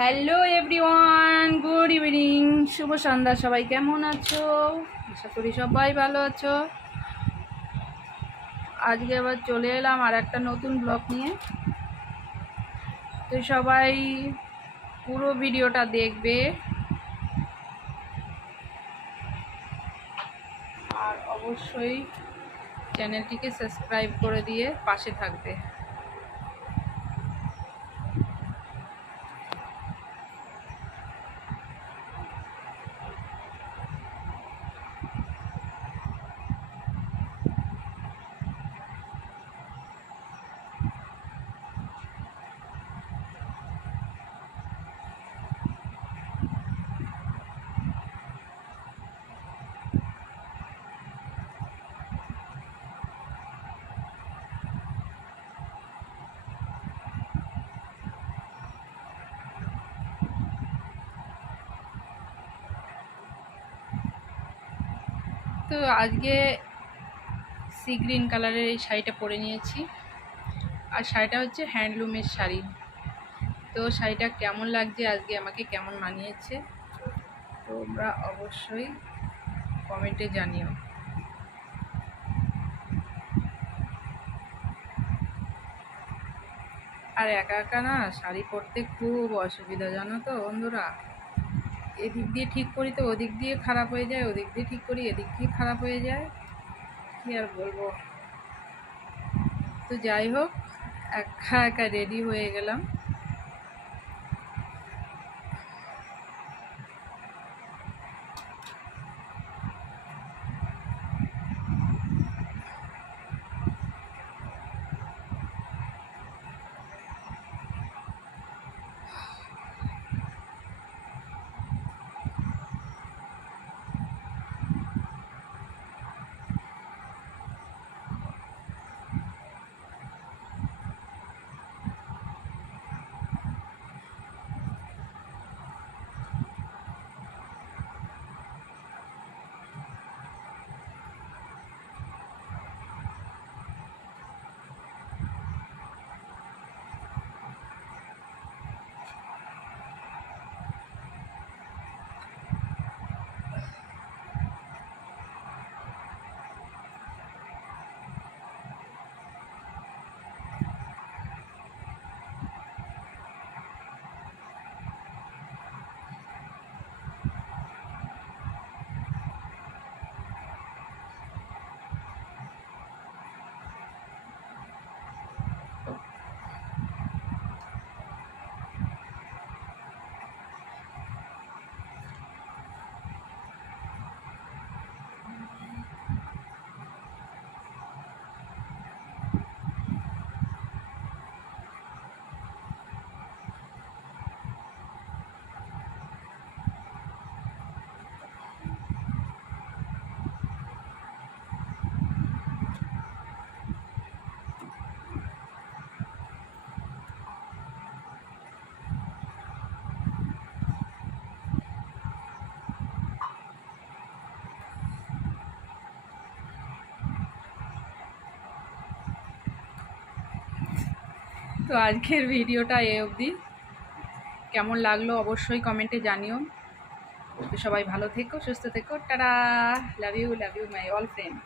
Hello everyone, good evening, শুভ সন্ধ্যা। সবাই কেমন আছো? আশা করি সবাই ভালো আছো। আজকে আবার চলে এলাম আর একটা নতুন ব্লগ নিয়ে। তো সবাই পুরো ভিডিওটা দেখবে আর অবশ্যই চ্যানেলটিকে সাবস্ক্রাইব করে দিয়ে পাশে থাকবে। তো আজকে সি গ্রিন কালারের এই শাড়িটা পরে নিয়েছি, আর শাড়িটা হচ্ছে হ্যান্ডলুমের শাড়ি। তো শাড়িটা কেমন লাগছে, আজকে আমাকে কেমন মানিয়েছে তোমরা অবশ্যই কমেন্টে জানিও। আর একা একা না শাড়ি পরতে খুব অসুবিধা, জানো তো বন্ধুরা। এদিক দিয়ে ঠিক করি তো ওদিক দিয়ে খারাপ হয়ে যায়, ওদিক দিয়ে ঠিক করি এদিক দিয়ে খারাপ হয়ে যায়, কি আর বলবো। তো যাই হোক, একা একা রেডি হয়ে গেলাম। তো আজকের ভিডিওটা এ অবধি। কেমন লাগলো অবশ্যই কমেন্টে জানিও। তো সবাই ভালো থেকো, সুস্থ থেকো, tata. Love you my all friend.